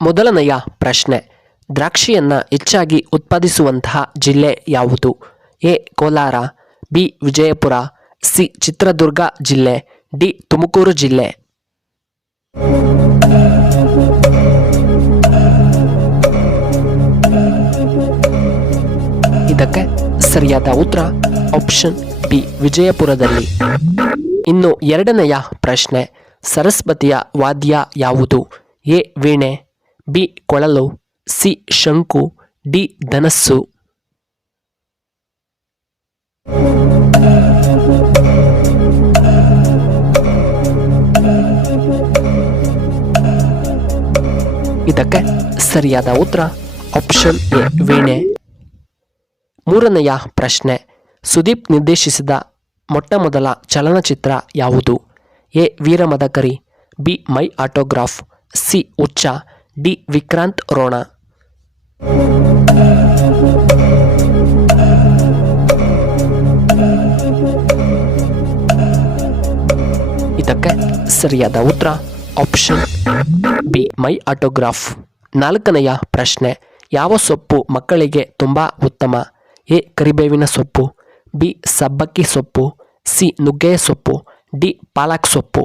ಮೊದಲನೆಯ ಪ್ರಶ್ನೆ, ದ್ರಾಕ್ಷಿಯನ್ನು ಹೆಚ್ಚಾಗಿ ಉತ್ಪಾದಿಸುವಂತಹ ಜಿಲ್ಲೆ ಯಾವುದು? A Kolar, B Vijayapura, C Chitradurga ಜಿಲ್ಲೆ, ಡಿ ತುಮಕೂರು ಜಿಲ್ಲೆ. ಇದಕ್ಕೆ ಸರಿಯಾದ ಉತ್ತರ ಆಪ್ಷನ್ ಬಿ ವಿಜಯಪುರದಲ್ಲಿ. ಇನ್ನು ಎರಡನೆಯ ಪ್ರಶ್ನೆ, ಸರಸ್ವತಿಯ ವಾದ್ಯ ಯಾವುದು? ಎ ವೀಣೆ, ಬಿ ಕೊಳಲು, ಸಿ ಶಂಕು, ಡಿ ಧನಸ್ಸು. ಇದಕ್ಕೆ ಸರಿಯಾದ ಉತ್ತರ ಆಪ್ಷನ್ ಎ ವೀಣೆ. ಮೂರನೆಯ ಪ್ರಶ್ನೆ, ಸುದೀಪ್ ನಿರ್ದೇಶಿಸಿದ ಮೊಟ್ಟಮೊದಲ ಚಲನಚಿತ್ರ ಯಾವುದು? A Veera Madakari, be my autograph, C ಹುಚ್ಚ, ಡಿ ವಿಕ್ರಾಂತ್ ರೋಣ. ಇದಕ್ಕೆ ಸರಿಯಾದ ಉತ್ತರ ಆಪ್ಷನ್ ಬಿ ಮೈ ಆಟೋಗ್ರಾಫ್. ನಾಲ್ಕನೆಯ ಪ್ರಶ್ನೆ, ಯಾವ ಸೊಪ್ಪು ಮಕ್ಕಳಿಗೆ ತುಂಬ ಉತ್ತಮ? ಎ ಕರಿಬೇವಿನ ಸೊಪ್ಪು, ಬಿ ಸಬ್ಬಕ್ಕಿ ಸೊಪ್ಪು, ಸಿ ನುಗ್ಗೆಯ ಸೊಪ್ಪು, ಡಿ ಪಾಲಕ್ ಸೊಪ್ಪು.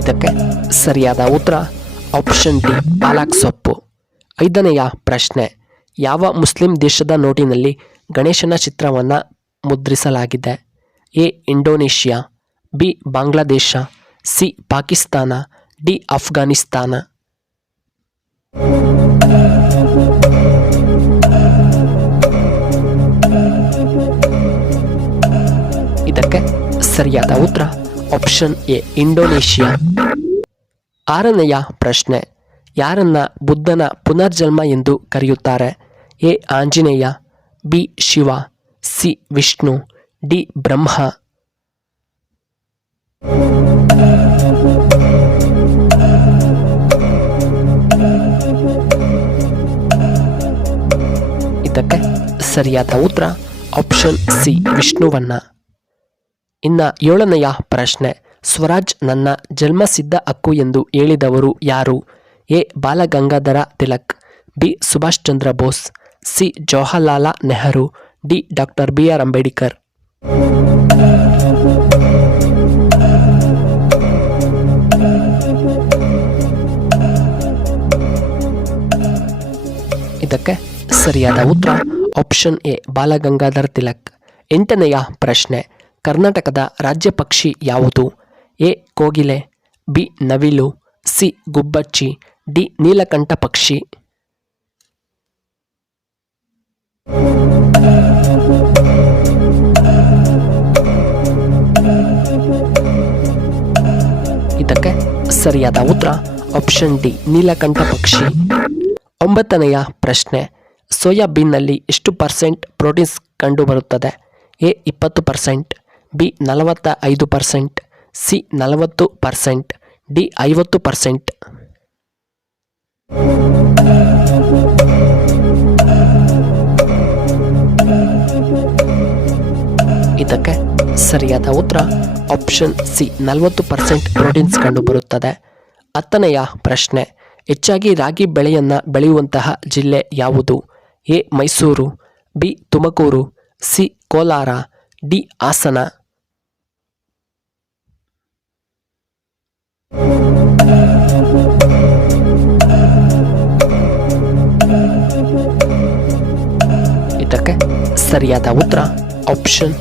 ಇದಕ್ಕೆ ಸರಿಯಾದ ಉತ್ತರ ಆಪ್ಷನ್ ಡಿ ಪಾಲಕ್ ಸೊಪ್ಪು. ಐದನೆಯ ಪ್ರಶ್ನೆ, ಯಾವ ಮುಸ್ಲಿಂ ದೇಶದ ನೋಟಿನಲ್ಲಿ ಗಣೇಶನ ಚಿತ್ರವನ್ನು ಮುದ್ರಿಸಲಾಗಿದೆ? A Indonesia, B Bangladesh, C Pakistan, D Afghanistan. ಇದಕ್ಕೆ ಸರಿಯಾದ ಉತ್ತರ ಆಪ್ಷನ್ ಎ ಇಂಡೋನೇಷ್ಯಾ. ಆರನೆಯ ಪ್ರಶ್ನೆ, ಯಾರನ್ನ ಬುದ್ಧನ ಪುನರ್ಜನ್ಮ ಎಂದು ಕರೆಯುತ್ತಾರೆ? A Anjaneya, B Shiva, C Vishnu, D Brahma. ಇದಕ್ಕೆ ಸರಿಯಾದ ಉತ್ತರ ಆಪ್ಷನ್ ಸಿ ವಿಷ್ಣುವನ್ನ. ಇನ್ನು ಏಳನೆಯ ಪ್ರಶ್ನೆ, ಸ್ವರಾಜ್ ನನ್ನ ಜನ್ಮಸಿದ್ಧ ಹಕ್ಕು ಎಂದು ಹೇಳಿದವರು ಯಾರು? A Balagangadhara Tilak, B Subhash Chandra Bose, C Jawaharlal Nehru, D doctor B R Ambedkar. ಇದಕ್ಕೆ ಸರಿಯಾದ ಉತ್ತರ ಆಪ್ಷನ್ ಎ ಬಾಲಗಂಗಾಧರ ತಿಲಕ್. ಎಂಟನೆಯ ಪ್ರಶ್ನೆ, ಕರ್ನಾಟಕದ ರಾಜ್ಯ ಪಕ್ಷಿ ಯಾವುದು? ಎ ಕೋಗಿಲೆ, ಬಿ ನವಿಲು, ಸಿ ಗುಬ್ಬಚ್ಚಿ, ಡಿ ನೀಲಕಂಠ ಪಕ್ಷಿ. ಇದಕ್ಕೆ ಸರಿಯಾದ ಉತ್ತರ ಆಪ್ಷನ್ ಡಿ ನೀಲಕಂಠ ಪಕ್ಷಿ. ಒಂಬತ್ತನೆಯ ಪ್ರಶ್ನೆ, ಸೋಯಾಬೀನ್ನಲ್ಲಿ ಎಷ್ಟು % ಪ್ರೋಟೀನ್ಸ್ ಕಂಡುಬರುತ್ತದೆ? A 20%, B 45%, C 40%, D 50%. ಇದಕ್ಕೆ ಸರಿಯಾದ ಉತ್ತರ ಆಪ್ಷನ್ ಸಿ 40% ಪ್ರೋಟೀನ್ಸ್ ಕಂಡುಬರುತ್ತದೆ. ಹತ್ತನೆಯ ಪ್ರಶ್ನೆ, ಹೆಚ್ಚಾಗಿ ರಾಗಿ ಬೆಳೆಯುವಂತಹ ಜಿಲ್ಲೆ ಯಾವುದು? A Mysuru, B Tumakuru, C Kolar, D Hassan. ಇದಕ್ಕೆ ಸರಿಯಾದ ಉತ್ತರ ಆಪ್ಷನ್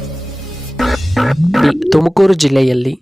ಬಿ ತುಮಕೂರು ಜಿಲ್ಲೆಯಲ್ಲಿ.